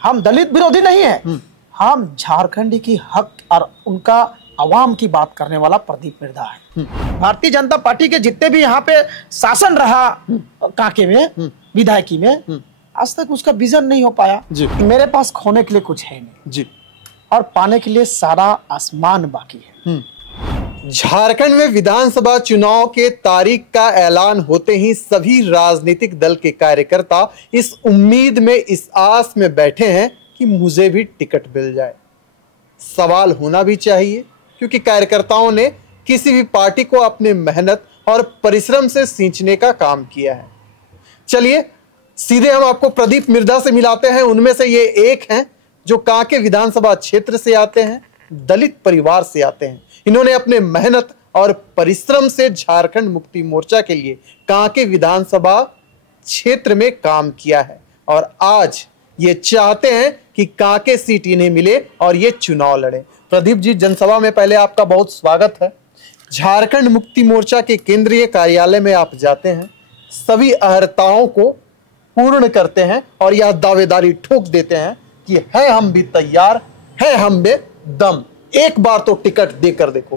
हम दलित विरोधी नहीं है, हम झारखंडी की हक और उनका अवाम की बात करने वाला प्रदीप मिर्धा है। भारतीय जनता पार्टी के जितने भी यहाँ पे शासन रहा कांके में, विधायकी में, आज तक उसका विजन नहीं हो पाया। मेरे पास खोने के लिए कुछ है नहीं जी, और पाने के लिए सारा आसमान बाकी है। झारखंड में विधानसभा चुनाव के तारीख का ऐलान होते ही सभी राजनीतिक दल के कार्यकर्ता इस उम्मीद में, इस आस में बैठे हैं कि मुझे भी टिकट मिल जाए। सवाल होना भी चाहिए, क्योंकि कार्यकर्ताओं ने किसी भी पार्टी को अपने मेहनत और परिश्रम से सींचने का काम किया है। चलिए सीधे हम आपको प्रदीप मिर्धा से मिलाते हैं। उनमें से ये एक हैं जो कांके विधानसभा क्षेत्र से आते हैं, दलित परिवार से आते हैं। इन्होंने अपने मेहनत और परिश्रम से झारखंड मुक्ति मोर्चा के लिए कांके विधानसभा क्षेत्र में काम किया है, और आज ये चाहते हैं कि कांके सीट इन्हें मिले और ये चुनाव लड़े। प्रदीप जी, जनसभा में पहले आपका बहुत स्वागत है। झारखंड मुक्ति मोर्चा के केंद्रीय कार्यालय में आप जाते हैं, सभी अहर्ताओं को पूर्ण करते हैं और यह दावेदारी ठोक देते हैं कि है हम भी तैयार, है हम में दम, एक बार तो टिकट देकर देखो।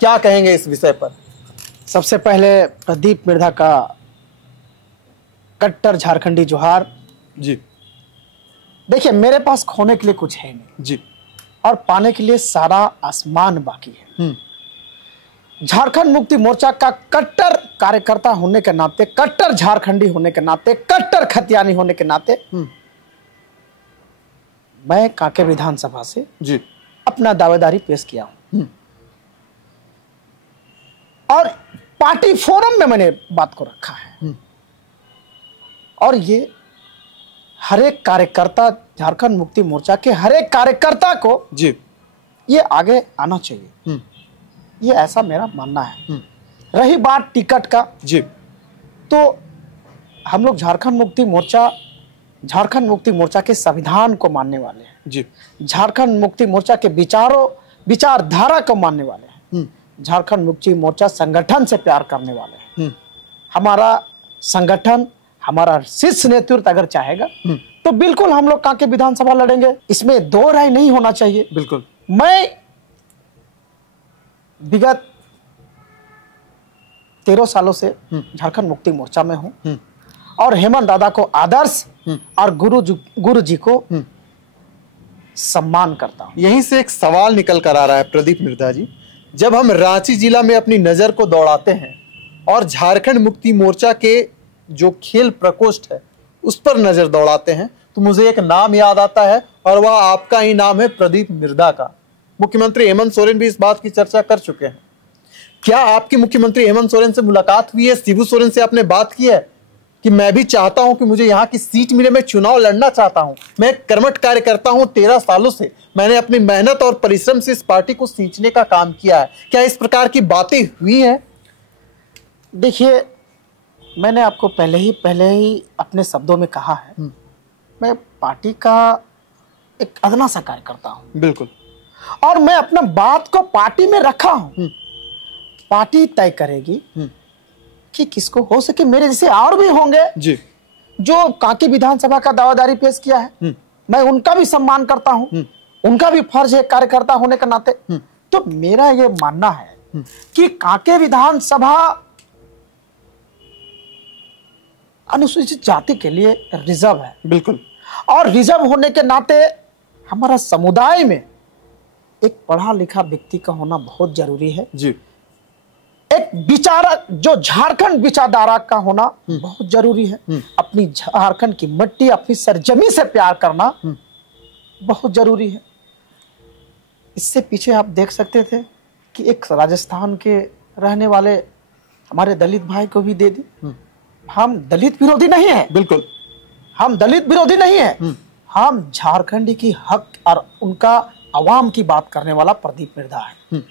क्या कहेंगे इस विषय पर? सबसे पहले प्रदीप मिर्धा का कट्टर झारखंडी जोहार जी। देखिए, मेरे पास खोने के लिए कुछ है नहीं जी, और पाने के लिए सारा आसमान बाकी है। झारखंड मुक्ति मोर्चा का कट्टर कार्यकर्ता होने के नाते, कट्टर झारखंडी होने के नाते, कट्टर खतियानी होने के नाते मैं कांके विधानसभा से जी अपना दावेदारी पेश किया हूं, और पार्टी फोरम में मैंने बात को रखा है। और ये हर एक कार्यकर्ता, झारखंड मुक्ति मोर्चा के हर एक कार्यकर्ता को जी ये आगे आना चाहिए, ये ऐसा मेरा मानना है। रही बात टिकट का जी, तो हम लोग झारखंड मुक्ति मोर्चा के संविधान को मानने वाले हैं जी, झारखंड मुक्ति मोर्चा के विचारधारा को मानने वाले हैं। झारखंड मुक्ति मोर्चा संगठन से प्यार करने वाले हैं। हमारा संगठन, हमारा शीर्ष नेतृत्व अगर चाहेगा तो बिल्कुल हम लोग कांके विधानसभा लड़ेंगे, इसमें दो राय नहीं होना चाहिए। बिल्कुल। मैं विगत 13 सालों से झारखंड मुक्ति मोर्चा में हूं, और हेमंत दादा को आदर्श और गुरु जी को सम्मान करता हूं। यहीं से एक सवाल निकल कर आ रहा है प्रदीप मिर्धा जी, जब हम रांची जिला में अपनी नजर को दौड़ाते हैं और झारखंड मुक्ति मोर्चा के जो खेल प्रकोष्ठ है उस पर नजर दौड़ाते हैं, तो मुझे एक नाम याद आता है, और वह आपका ही नाम है, प्रदीप मिर्धा का। मुख्यमंत्री हेमंत सोरेन भी इस बात की चर्चा कर चुके हैं। क्या आपकी मुख्यमंत्री हेमंत सोरेन से मुलाकात हुई है? शिबू सोरेन से आपने बात की है कि मैं भी चाहता हूं कि मुझे यहां की सीट मिले, मैं चुनाव लड़ना चाहता हूं, मैं एक कर्मठ कार्यकर्ता हूं, 13 सालों से मैंने अपनी मेहनत और परिश्रम से इस पार्टी को सींचने का काम किया है। क्या इस प्रकार की बातें हुई हैं? देखिए, मैंने आपको पहले ही अपने शब्दों में कहा है, मैं पार्टी का एक अदना सा कार्यकर्ता हूं। बिल्कुल। और मैं अपना बात को पार्टी में रखा हूं। पार्टी तय करेगी कि किसको, हो सके मेरे जैसे और भी होंगे जी जो कांके विधानसभा का दावेदारी पेश किया है, मैं उनका भी सम्मान करता हूं, उनका भी फर्ज है कार्यकर्ता होने के नाते। तो मेरा ये मानना है कि कांके विधानसभा अनुसूचित जाति के लिए रिजर्व है। बिल्कुल। और रिजर्व होने के नाते हमारा समुदाय में एक पढ़ा लिखा व्यक्ति का होना बहुत जरूरी है जी। एक विचारक जो झारखंड विचारधारा का होना बहुत जरूरी है। अपनी झारखंड की मिट्टी, अपनी सरजमी से प्यार करना बहुत जरूरी है। इससे पीछे आप देख सकते थे कि एक राजस्थान के रहने वाले हमारे दलित भाई को भी दे दी। हम दलित विरोधी नहीं है, बिल्कुल, हम दलित विरोधी नहीं है, हम झारखंडी की हक और उनका अवाम की बात करने वाला प्रदीप मिर्धा है।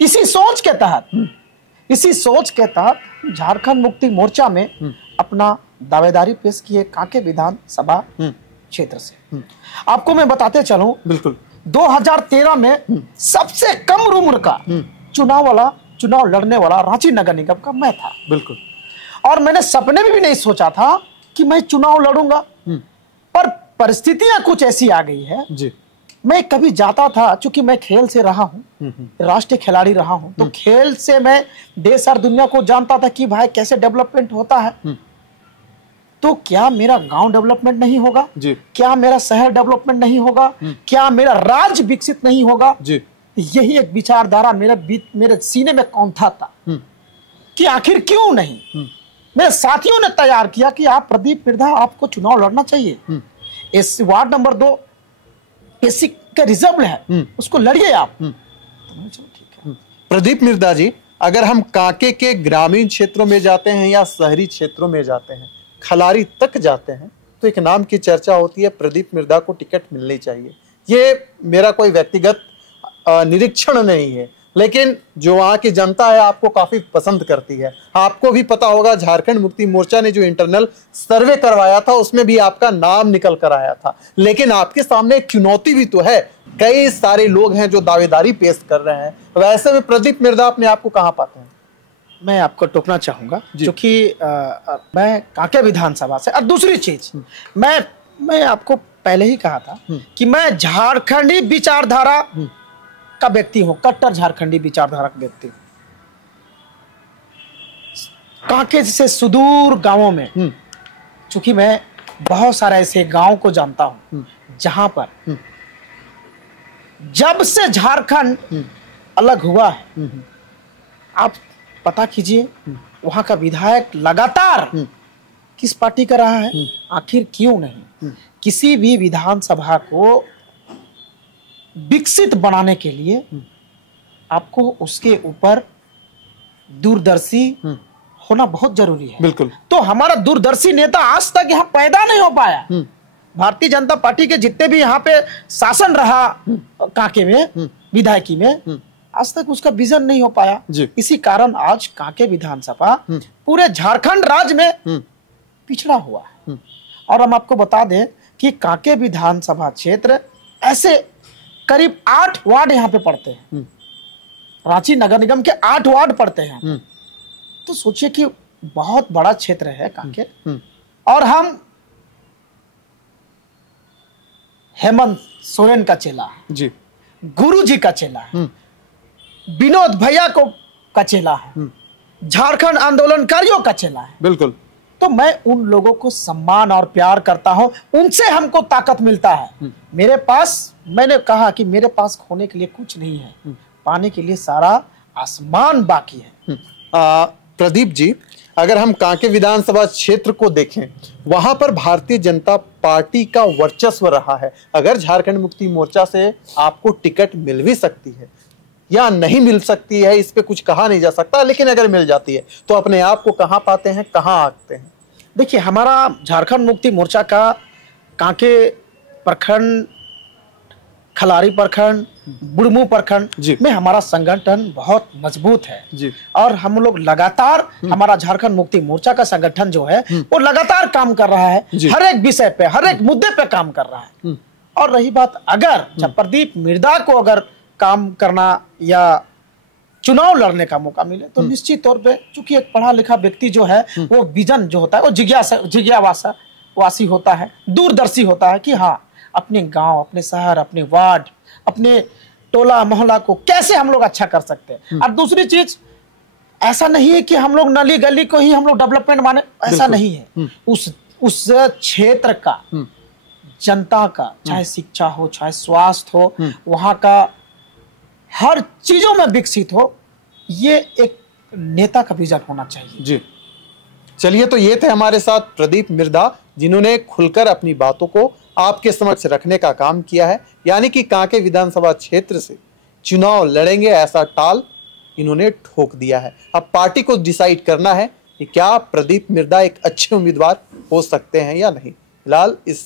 इसी सोच के तहत झारखंड मुक्ति मोर्चा में अपना दावेदारी पेश किए कांके विधानसभा क्षेत्र से। आपको मैं बताते चलूं, बिल्कुल, 2013 में सबसे कम उम्र का चुनाव लड़ने वाला रांची नगर निगम का मैं था। बिल्कुल। और मैंने सपने में भी नहीं सोचा था कि मैं चुनाव लड़ूंगा, पर परिस्थितियां कुछ ऐसी आ गई है। जी। मैं कभी जाता था, चूंकि मैं खेल से रहा हूँ, राष्ट्रीय खिलाड़ी रहा हूँ, तो खेल से मैं देश और दुनिया को जानता था कि भाई कैसे डेवलपमेंट होता है। तो क्या मेरा गांव डेवलपमेंट नहीं होगा जी। क्या मेरा शहर डेवलपमेंट नहीं होगा, क्या मेरा राज्य विकसित नहीं होगा जी। यही एक विचारधारा मेरे सीने में कौंधा था कि आखिर क्यों नहीं। मेरे साथियों ने तैयार किया कि आप प्रदीप मिर्धा, आपको चुनाव लड़ना चाहिए। इस वार्ड नंबर 2 एससी का रिजर्व है, उसको लड़िए आप। चलो ठीक है। प्रदीप मिर्धा जी, अगर हम कांके के ग्रामीण क्षेत्रों में जाते हैं या शहरी क्षेत्रों में जाते हैं, खलारी तक जाते हैं, तो एक नाम की चर्चा होती है, प्रदीप मिर्धा को टिकट मिलनी चाहिए। ये मेरा कोई व्यक्तिगत निरीक्षण नहीं है, लेकिन जो वहाँ की जनता है आपको काफी पसंद करती है। आपको भी पता होगा झारखंड मुक्ति मोर्चा ने जो इंटरनल सर्वे करवाया था उसमें भी आपका नाम निकल कर आया था। लेकिन आपके सामने एक चुनौती भी तो है, कई सारे लोग हैं जो दावेदारी पेश कर रहे हैं। वैसे में प्रदीप मिर्धा अपने आप को कहाँ पाते हैं? मैं आपको टोकना चाहूंगा, क्योंकि मैं कांके विधानसभा से, और दूसरी चीज मैं आपको पहले ही कहा था कि मैं झारखंडी विचारधारा का व्यक्ति हूं, कट्टर झारखंडी विचारधारा का व्यक्ति हूं। कांके से सुदूर गांवों में, चूंकि मैं बहुत सारे ऐसे गांव को जानता हूं जहां पर जब से झारखंड अलग हुआ है, आप पता कीजिए वहां का विधायक लगातार किस पार्टी का रहा है। आखिर क्यों नहीं किसी भी विधानसभा को विकसित बनाने के लिए आपको उसके ऊपर दूरदर्शी होना बहुत जरूरी है। बिल्कुल। तो हमारा दूरदर्शी नेता आज तक यहाँ पैदा नहीं हो पाया। भारतीय जनता पार्टी के जितने भी यहाँ पे शासन रहा कांके में, विधायकी में, आज तक उसका विजन नहीं हो पाया। इसी कारण आज कांके विधानसभा पूरे झारखंड राज्य में पिछड़ा हुआ है। और हम आपको बता दें कि कांके विधानसभा क्षेत्र ऐसे करीब 8 वार्ड यहाँ पे पड़ते हैं। रांची नगर निगम के 8 वार्ड पड़ते हैं। तो सोचिए कि बहुत बड़ा क्षेत्र है कांके, और हम हेमंत सोरेन का चेला है जी, गुरु जी का चेला है, विनोद भैया को का चेला है, झारखंड आंदोलनकारियों का चेला है। बिल्कुल। तो मैं उन लोगों को सम्मान और प्यार करता हूं, उनसे हमको ताकत मिलता है। मेरे पास, मैंने कहा कि मेरे पास खोने के लिए कुछ नहीं है, पाने के लिए सारा आसमान बाकी है। प्रदीप जी, अगर हम कांके विधानसभा क्षेत्र को देखें, वहां पर भारतीय जनता पार्टी का वर्चस्व रहा है। अगर झारखंड मुक्ति मोर्चा से आपको टिकट मिल भी सकती है या नहीं मिल सकती है, इस पे कुछ कहा नहीं जा सकता, लेकिन अगर मिल जाती है तो अपने आप को कहां पाते हैं, कहां आते हैं? देखिए, हमारा झारखंड मुक्ति मोर्चा का कांके प्रखंड, खलारी प्रखंड, बुढ़मू प्रखंड में हमारा संगठन बहुत मजबूत है जी। और हम लोग लगातार, हमारा झारखंड मुक्ति मोर्चा का संगठन जो है वो लगातार काम कर रहा है, हर एक विषय पे, हर एक मुद्दे पे काम कर रहा है। और रही बात, अगर जब प्रदीप मिर्धा को अगर काम करना या चुनाव लड़ने का मौका मिले तो निश्चित तौर पे, चूंकि एक पढ़ा लिखा व्यक्ति जो है वो विजन जो होता है वो जिज्ञावासी होता है, दूरदर्शी होता है कि हाँ, अपने गांव, अपने शहर, अपने वार्ड, अपने टोला मोहल्ला को कैसे हम लोग अच्छा कर सकते हैं। और दूसरी चीज, ऐसा नहीं है कि हम लोग नली गली को ही हम लोग डेवलपमेंट माने, ऐसा नहीं है। उस क्षेत्र का, जनता का, चाहे शिक्षा हो, चाहे स्वास्थ्य हो, वहां का हर चीजों में विकसित हो, ये एक नेता का विजन होना चाहिए जी। चलिए, तो ये थे हमारे साथ प्रदीप मिर्धा, जिन्होंने खुलकर अपनी बातों को आपके समक्ष रखने का काम किया है। यानी कि कांके विधानसभा क्षेत्र से चुनाव लड़ेंगे ऐसा टाल इन्होंने ठोक दिया है। अब पार्टी को डिसाइड करना है कि क्या प्रदीप मिर्धा एक अच्छे उम्मीदवार हो सकते हैं या नहीं। फिलहाल इस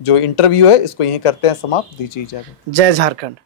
जो इंटरव्यू है इसको यहीं करते हैं समाप्त। दीजिए इजाजत। जय झारखंड।